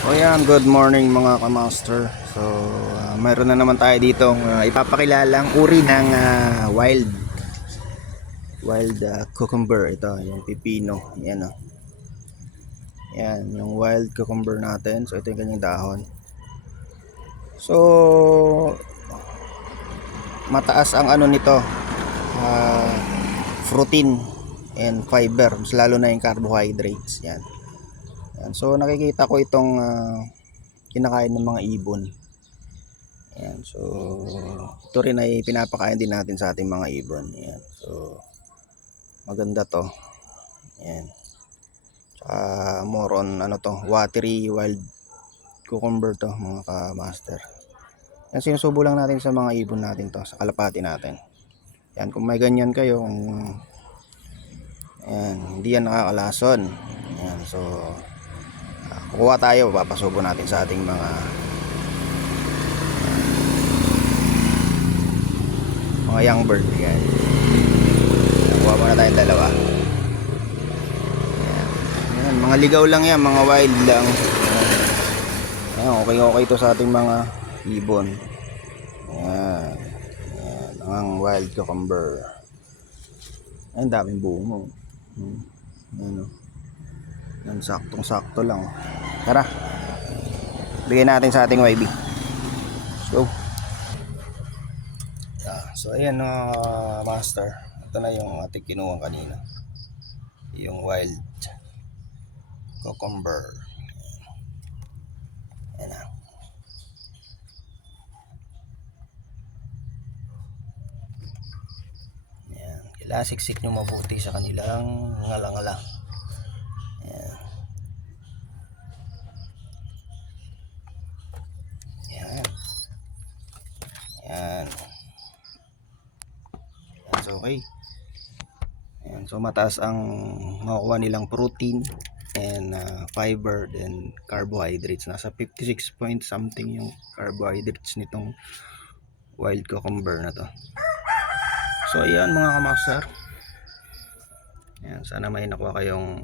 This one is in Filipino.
O yan, good morning mga kamaster. So, ah, mayroon na naman tayo dito uh, ipapakilalang uri ng ah, wild wild ah, cucumber. Ito, yung pipino. Yan o. Yan, yung wild cucumber natin. So, ito yung kanyang dahon. So, mataas ang ano nito. ah, protein and fiber. Mas lalo na yung carbohydrates. Yan. Yan. So nakikita ko itong ah, kinakain ng mga ibon. Ayan. So ito rin ay pinapakain din natin sa ating mga ibon. Ayan. So maganda to. Ayan. Tsaka more on ano to, watery wild cucumber to mga ka-master. Yan sinusubo lang natin sa mga ibon natin to, sa kalapati natin. Yan, kung may ganyan kayo, kung Ayan, hindi yan nakakalason. Ayan, so kukuha tayo, papasubo natin sa ating mga mga young bird. Ayan. Ayan, Kuha muna tayong dalawa. Ayan. Mga ligaw lang yan, mga wild lang. Ayan, okay okay to sa ating mga ibon. Ayan. Ayan, ang wild cucumber. Ang daming bungo. Hmm. Ayan o. Yan, saktong sakto lang. oh. Tara. Bigyan natin sa ating YB. Let's go. Yeah, so ayan uh, master. Ito na yung ating kinuha kanina. Yung wild cucumber. Ayan na. Ayan. Kailangan siksik nyo mabuti sa kanilang ngala-ngala. Ayan. Ayan. Ayan. Ayan. So, okay. Ayan. So, mataas ang makukuha nilang protein and uh, fiber and carbohydrates. Nasa 56 point something yung carbohydrates nitong wild cucumber na to. So ayan mga kamaster. Ayan, sana may nakuha kayong